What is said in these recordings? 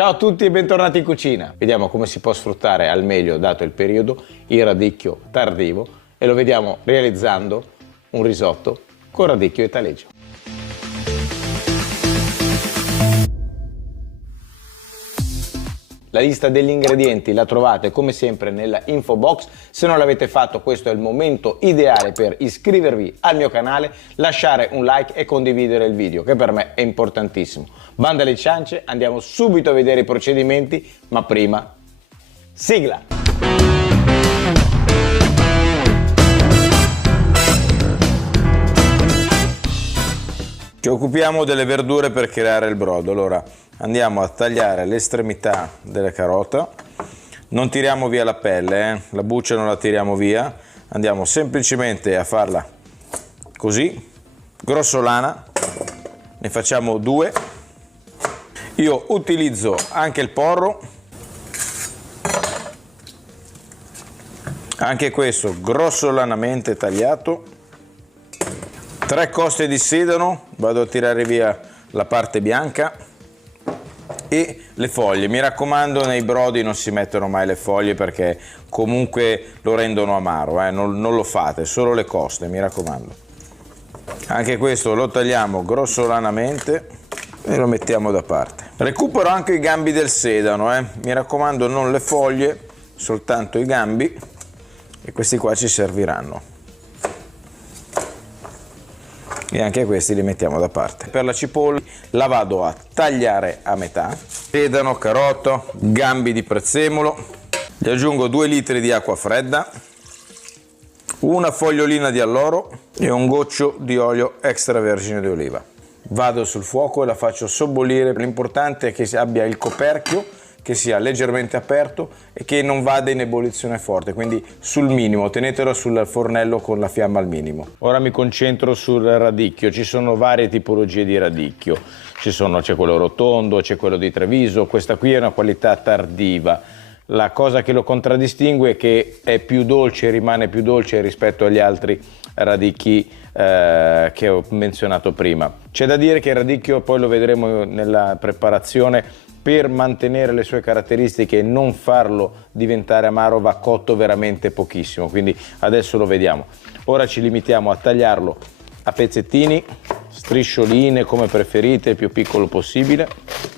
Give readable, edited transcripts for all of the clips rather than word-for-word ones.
Ciao a tutti e bentornati in cucina. Vediamo come si può sfruttare al meglio, dato il periodo, il radicchio tardivo e lo vediamo realizzando un risotto con radicchio e taleggio. La lista degli ingredienti la trovate come sempre nella info box. Se non l'avete fatto, questo è il momento ideale per iscrivervi al mio canale, lasciare un like e condividere il video, che per me è importantissimo. Banda alle ciance, andiamo subito a vedere i procedimenti, ma prima sigla! Ci occupiamo delle verdure per creare il brodo. Allora andiamo a tagliare l'estremità della carota, non tiriamo via la pelle, la buccia non la tiriamo via, andiamo semplicemente a farla così, grossolana, ne facciamo due. Io utilizzo anche il porro, anche questo grossolanamente tagliato. 3 coste di sedano, vado a tirare via la parte bianca e le foglie. Mi raccomando, nei brodi non si mettono mai le foglie perché comunque lo rendono amaro, non lo fate, solo le coste, mi raccomando. Anche questo lo tagliamo grossolanamente e lo mettiamo da parte. Recupero anche i gambi del sedano, mi raccomando, non le foglie, soltanto i gambi, e questi qua ci serviranno. E anche questi li mettiamo da parte. Per la cipolla la vado a tagliare a metà. Sedano, carota, gambi di prezzemolo. Gli aggiungo 2 litri di acqua fredda, una fogliolina di alloro e un goccio di olio extravergine di oliva. Vado sul fuoco e la faccio sobbollire. L'importante è che abbia il coperchio, che sia leggermente aperto e che non vada in ebollizione forte, quindi sul minimo, tenetelo sul fornello con la fiamma al minimo. Ora mi concentro sul radicchio. Ci sono varie tipologie di radicchio, c'è quello rotondo, c'è quello di Treviso, questa qui è una qualità tardiva. La cosa che lo contraddistingue è che è più dolce, rimane più dolce rispetto agli altri radicchi che ho menzionato prima. C'è da dire che il radicchio, poi lo vedremo nella preparazione, per mantenere le sue caratteristiche e non farlo diventare amaro va cotto veramente pochissimo, quindi adesso lo vediamo. Ora ci limitiamo a tagliarlo a pezzettini, striscioline come preferite, il più piccolo possibile.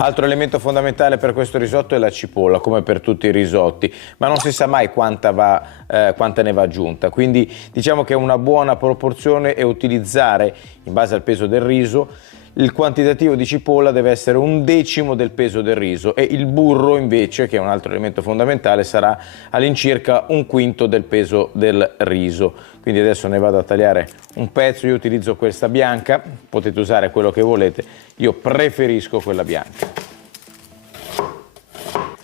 Altro elemento fondamentale per questo risotto è la cipolla, come per tutti i risotti, ma non si sa mai quanta ne va aggiunta, quindi diciamo che una buona proporzione è utilizzare, in base al peso del riso, il quantitativo di cipolla deve essere 1/10 del peso del riso e il burro invece, che è un altro elemento fondamentale, sarà all'incirca 1/5 del peso del riso. Quindi adesso ne vado a tagliare un pezzo. Io utilizzo questa bianca, potete usare quello che volete, io preferisco quella bianca.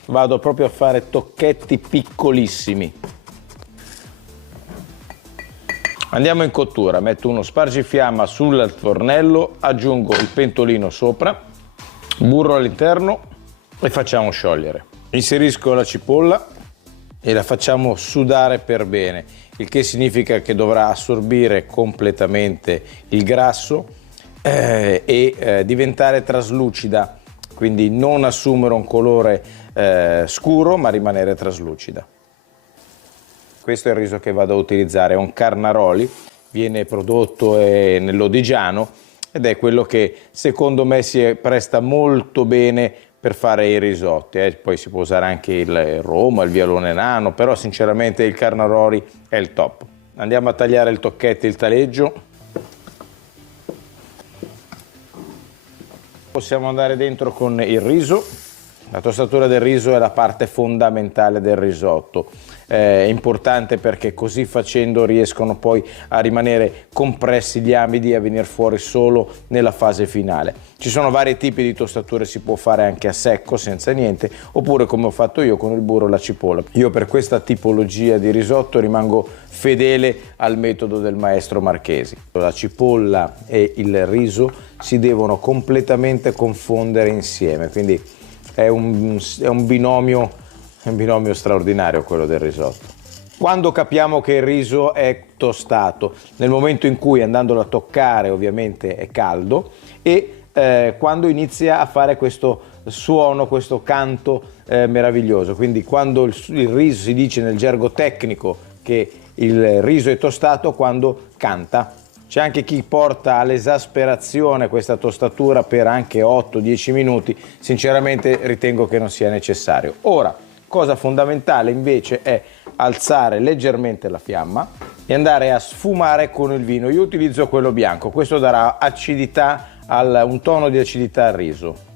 Vado proprio a fare tocchetti piccolissimi. Andiamo in cottura, metto uno spargifiamma sul fornello, aggiungo il pentolino sopra, burro all'interno e facciamo sciogliere. Inserisco la cipolla e la facciamo sudare per bene, il che significa che dovrà assorbire completamente il grasso e diventare traslucida, quindi non assumere un colore scuro ma rimanere traslucida. Questo è il riso che vado a utilizzare, è un Carnaroli, viene prodotto nell'Odigiano ed è quello che secondo me si presta molto bene per fare i risotti. Poi si può usare anche il Roma, il Vialone Nano, però sinceramente il Carnaroli è il top. Andiamo a tagliare il tocchetto, il taleggio. Possiamo andare dentro con il riso. La tostatura del riso è la parte fondamentale del risotto, è importante perché così facendo riescono poi a rimanere compressi gli amidi e a venire fuori solo nella fase finale. Ci sono vari tipi di tostature, si può fare anche a secco senza niente, oppure come ho fatto io con il burro e la cipolla. Io per questa tipologia di risotto rimango fedele al metodo del maestro Marchesi. La cipolla e il riso si devono completamente confondere insieme, quindi è un binomio straordinario quello del risotto. Quando capiamo che il riso è tostato? Nel momento in cui, andandolo a toccare, ovviamente è caldo, e quando inizia a fare questo suono, questo canto meraviglioso. Quindi quando il riso, si dice nel gergo tecnico che il riso è tostato quando canta. C'è anche chi porta all'esasperazione questa tostatura per anche 8-10 minuti, sinceramente ritengo che non sia necessario. Ora, cosa fondamentale invece è alzare leggermente la fiamma e andare a sfumare con il vino. Io utilizzo quello bianco, questo darà acidità, un tono di acidità al riso.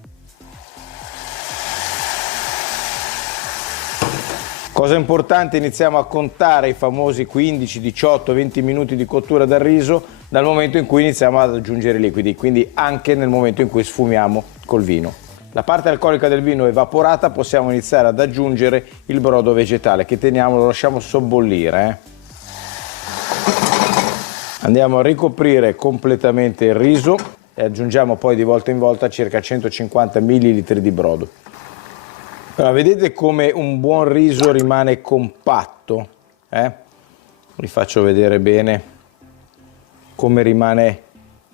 Cosa importante, iniziamo a contare i famosi 15, 18, 20 minuti di cottura del riso dal momento in cui iniziamo ad aggiungere i liquidi, quindi anche nel momento in cui sfumiamo col vino. La parte alcolica del vino evaporata, possiamo iniziare ad aggiungere il brodo vegetale che lo lasciamo sobbollire. Andiamo a ricoprire completamente il riso e aggiungiamo poi di volta in volta circa 150 ml di brodo. Allora, vedete come un buon riso rimane compatto? Vi faccio vedere bene come rimane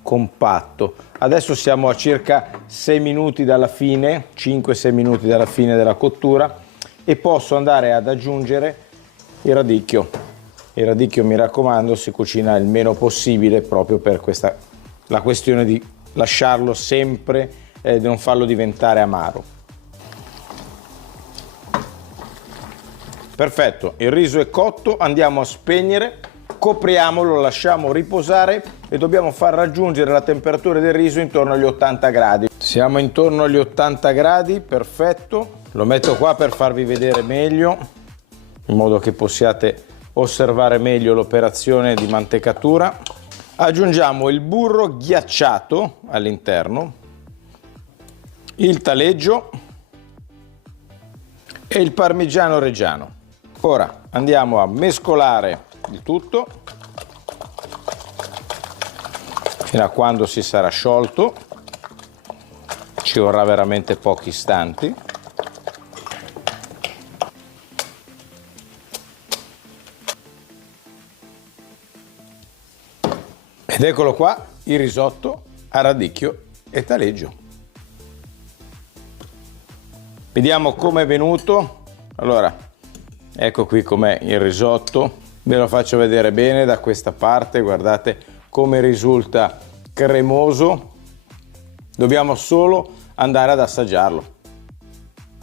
compatto. Adesso siamo a circa 6 minuti dalla fine, 5-6 minuti dalla fine della cottura, e posso andare ad aggiungere il radicchio. Il radicchio, mi raccomando, si cucina il meno possibile proprio per la questione di lasciarlo sempre, di non farlo diventare amaro. Perfetto, il riso è cotto, andiamo a spegnere, copriamolo, lo lasciamo riposare e dobbiamo far raggiungere la temperatura del riso intorno agli 80 gradi. Siamo intorno agli 80 gradi, perfetto. Lo metto qua per farvi vedere meglio, in modo che possiate osservare meglio l'operazione di mantecatura. Aggiungiamo il burro ghiacciato all'interno, il taleggio e il parmigiano reggiano. Ora andiamo a mescolare il tutto fino a quando si sarà sciolto, ci vorrà veramente pochi istanti. Ed eccolo qua, il risotto a radicchio e taleggio. Vediamo com'è venuto. Allora, ecco qui com'è il risotto, ve lo faccio vedere bene da questa parte, guardate come risulta cremoso. Dobbiamo solo andare ad assaggiarlo.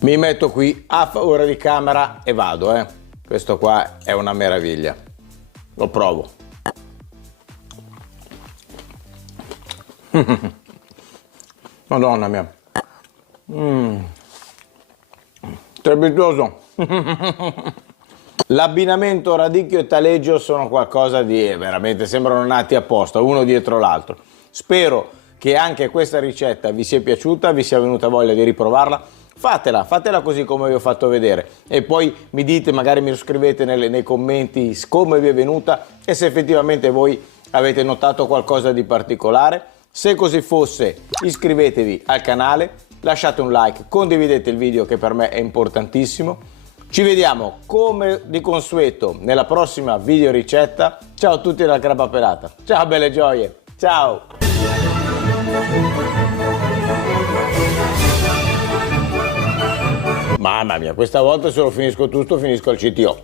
Mi metto qui a favore di camera e vado, Questo qua è una meraviglia. Lo provo. Madonna mia. Strepitoso. L'abbinamento radicchio e taleggio sono qualcosa di veramente, sembrano nati apposta, uno dietro l'altro. Spero che anche questa ricetta vi sia piaciuta, vi sia venuta voglia di riprovarla. Fatela così come vi ho fatto vedere e poi mi dite, magari mi scrivete nei commenti come vi è venuta e se effettivamente voi avete notato qualcosa di particolare. Se così fosse, iscrivetevi al canale, lasciate un like, condividete il video che per me è importantissimo. Ci vediamo come di consueto nella prossima video ricetta. Ciao a tutti dalla Crapa Pelata. Ciao belle gioie. Ciao. Mamma mia, questa volta se lo finisco tutto finisco al CTO.